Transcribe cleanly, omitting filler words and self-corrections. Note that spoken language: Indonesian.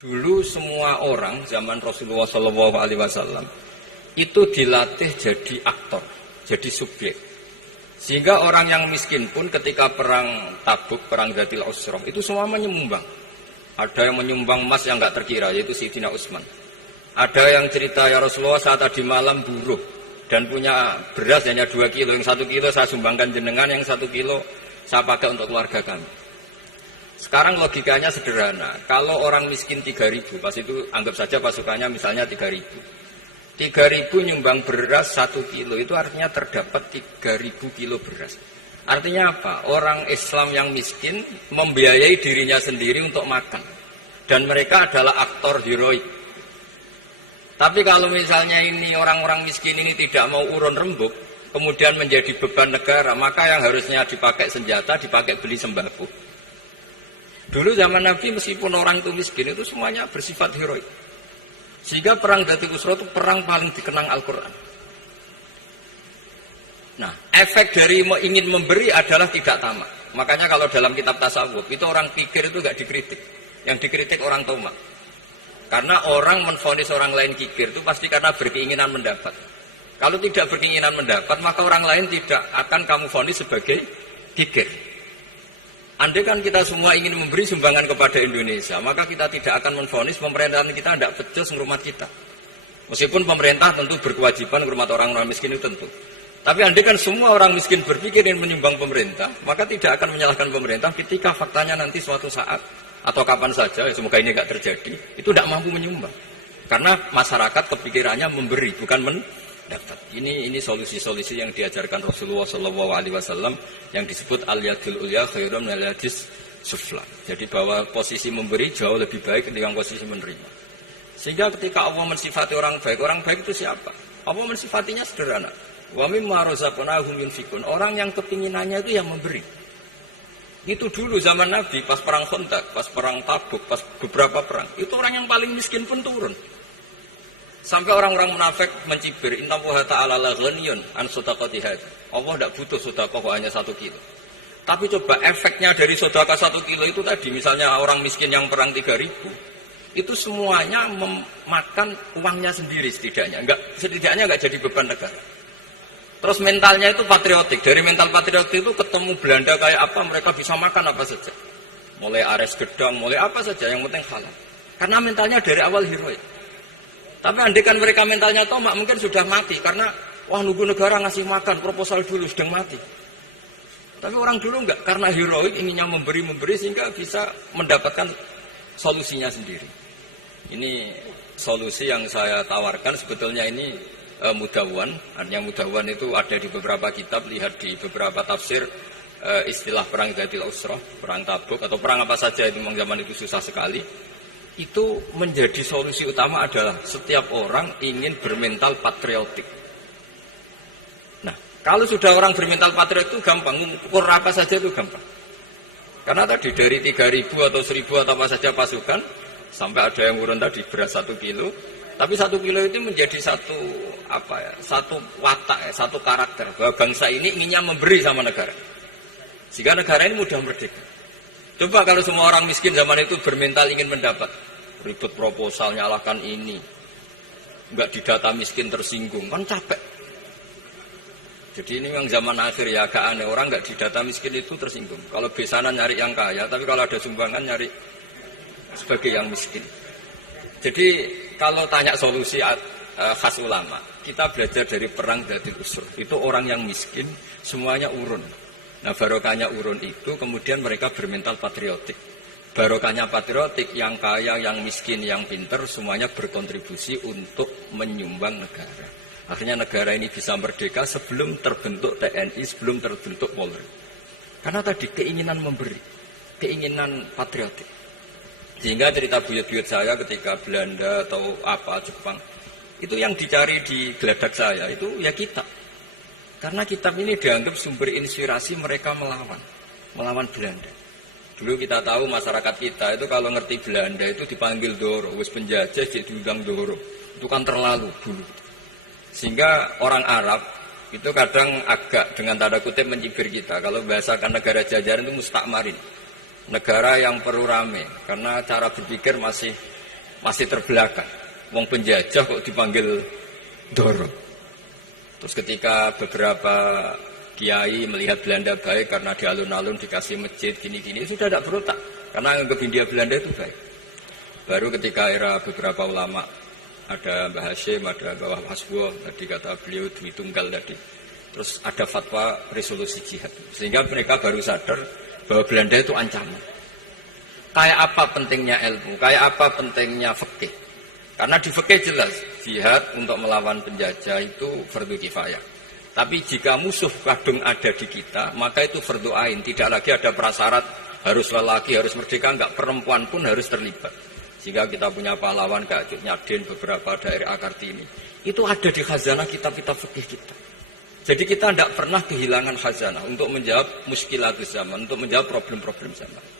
Dulu semua orang zaman Rasulullah SAW itu dilatih jadi aktor, jadi subjek. Sehingga orang yang miskin pun ketika perang Tabuk, perang Dzatil Usra, itu semua menyumbang. Ada yang menyumbang emas yang nggak terkira, yaitu Sayyidina Utsman. Ada yang cerita, ya Rasulullah saat tadi malam buruh dan punya beras hanya 2 kilo, yang 1 kilo saya sumbangkan jenengan, yang 1 kilo saya pakai untuk keluarga kami. Sekarang logikanya sederhana, kalau orang miskin 3.000, pas itu anggap saja pasukannya misalnya 3.000. 3.000 nyumbang beras 1 kilo, itu artinya terdapat 3.000 kilo beras. Artinya apa? Orang Islam yang miskin membiayai dirinya sendiri untuk makan. Dan mereka adalah aktor heroik. Tapi kalau misalnya ini orang-orang miskin ini tidak mau urun rembuk, kemudian menjadi beban negara, maka yang harusnya dipakai senjata, dipakai beli sembako. Dulu zaman Nabi meskipun orang itu miskin itu semuanya bersifat heroik. Sehingga perang Dzatil Usra itu perang paling dikenang Al-Quran. Nah, efek dari ingin memberi adalah tidak tamak. Makanya kalau dalam kitab tasawuf itu orang pikir itu gak dikritik. Yang dikritik orang tamak. Karena orang menvonis orang lain kikir itu pasti karena berkeinginan mendapat. Kalau tidak berkeinginan mendapat, maka orang lain tidak akan kamu vonis sebagai kikir. Andai kan kita semua ingin memberi sumbangan kepada Indonesia, maka kita tidak akan menvonis pemerintahan kita tidak becus ngurmat kita. Meskipun pemerintah tentu berkewajiban ngurmat orang-orang miskin itu tentu. Tapi andai kan semua orang miskin berpikir ingin menyumbang pemerintah, maka tidak akan menyalahkan pemerintah ketika faktanya nanti suatu saat atau kapan saja, ya semoga ini tidak terjadi, itu tidak mampu menyumbang. Karena masyarakat kepikirannya memberi, bukan mendapat. Ini solusi-solusi yang diajarkan Rasulullah SAW yang disebut al-yadul ulya khairum minal yadis sufla. Jadi bahwa posisi memberi jauh lebih baik ketimbang posisi menerima. Sehingga ketika Allah mensifati orang baik itu siapa? Allah mensifatinya sederhana. Wa mimma razaqnahum yunfikun. Orang yang kepinginannya itu yang memberi. Itu dulu zaman Nabi, pas perang Khandaq, pas perang Tabuk, pas beberapa perang, itu orang yang paling miskin pun turun. Sampai orang-orang munafik mencibir, inna Allaha ta'ala la ghaniyun an shadaqati hadza. Allah tidak butuh sedekah hanya 1 kilo. Tapi coba efeknya dari sedekah 1 kilo itu tadi, misalnya orang miskin yang perang 3.000, itu semuanya memakan uangnya sendiri setidaknya enggak jadi beban negara. Terus mentalnya itu patriotik. Dari mental patriotik itu ketemu Belanda kayak apa, mereka bisa makan apa saja. Mulai ares gedang, mulai apa saja, yang penting halal. Karena mentalnya dari awal heroik. Tapi andai kan mereka mentalnya tomak, mungkin sudah mati. Karena, wah nunggu negara ngasih makan, proposal dulu, sedang mati. Tapi orang dulu enggak, karena heroik, inginnya memberi sehingga bisa mendapatkan solusinya sendiri. Ini solusi yang saya tawarkan, sebetulnya ini mudawwan. Artinya mudawwan itu ada di beberapa kitab, lihat di beberapa tafsir istilah perang Dzatil Usra, perang Tabuk atau perang apa saja itu memang zaman itu susah sekali. Itu menjadi solusi utama adalah setiap orang ingin bermental patriotik. Nah, kalau sudah orang bermental patriotik itu gampang, ukur apa saja itu gampang. Karena tadi dari 3.000 atau 1.000 atau apa saja pasukan, sampai ada yang urun tadi beras 1 kilo. Tapi 1 kilo itu menjadi satu watak, satu karakter bahwa bangsa ini inginnya memberi sama negara. Sehingga negara ini mudah merdeka. Coba kalau semua orang miskin zaman itu bermental ingin mendapat, ribut proposal, nyalahkan ini, enggak didata miskin tersinggung, kan capek. Jadi ini yang zaman akhir ya agak aneh, orang enggak didata miskin itu tersinggung. Kalau besanan nyari yang kaya, tapi kalau ada sumbangan nyari sebagai yang miskin. Jadi kalau tanya solusi khas ulama, kita belajar dari perang Dzatil Usra. Itu orang yang miskin, semuanya urun. Nah barokahnya urun itu kemudian mereka bermental patriotik. Barokahnya patriotik, yang kaya, yang miskin, yang pinter, semuanya berkontribusi untuk menyumbang negara. Akhirnya negara ini bisa merdeka sebelum terbentuk TNI, sebelum terbentuk Polri. Karena tadi keinginan memberi, keinginan patriotik. Sehingga cerita buyut-buyut saya ketika Belanda atau apa Jepang, itu yang dicari di geladak saya itu ya kitab. Karena kitab ini dianggap sumber inspirasi mereka melawan Belanda. Dulu kita tahu masyarakat kita itu kalau ngerti Belanda itu dipanggil Doro, wis penjajah jadi diundang Doro. Itu kan terlalu dulu. Sehingga orang Arab itu kadang agak dengan tanda kutip mencibir kita. Kalau bahasakan negara jajahan itu mustakmarin. Negara yang perlu rame, karena cara berpikir masih masih terbelakang. Wong penjajah kok dipanggil Ndoro. Terus ketika beberapa kiai melihat Belanda baik karena di alun-alun dikasih masjid gini-gini, sudah tidak berotak karena anggap Hindia Belanda itu baik. Baru ketika era beberapa ulama, ada Mbah Hashim, ada Mbah Hasbuh, tadi kata beliau Dwi Tunggal tadi. Terus ada fatwa resolusi jihad. Sehingga mereka baru sadar bahwa Belanda itu ancaman. Kayak apa pentingnya ilmu, kayak apa pentingnya fikih. Karena di fikih jelas, jihad untuk melawan penjajah itu fardu kifayah. Tapi jika musuh kadung ada di kita, maka itu fardu ain. Tidak lagi ada prasyarat harus lelaki, harus merdeka, enggak, perempuan pun harus terlibat. Jika kita punya pahlawan kayak Cuk Nyadin, beberapa daerah Kartini, itu ada di khazanah kitab-kitab fikih kita. Jadi kita tidak pernah kehilangan khazanah untuk menjawab muskilatus zaman, untuk menjawab problem-problem zaman.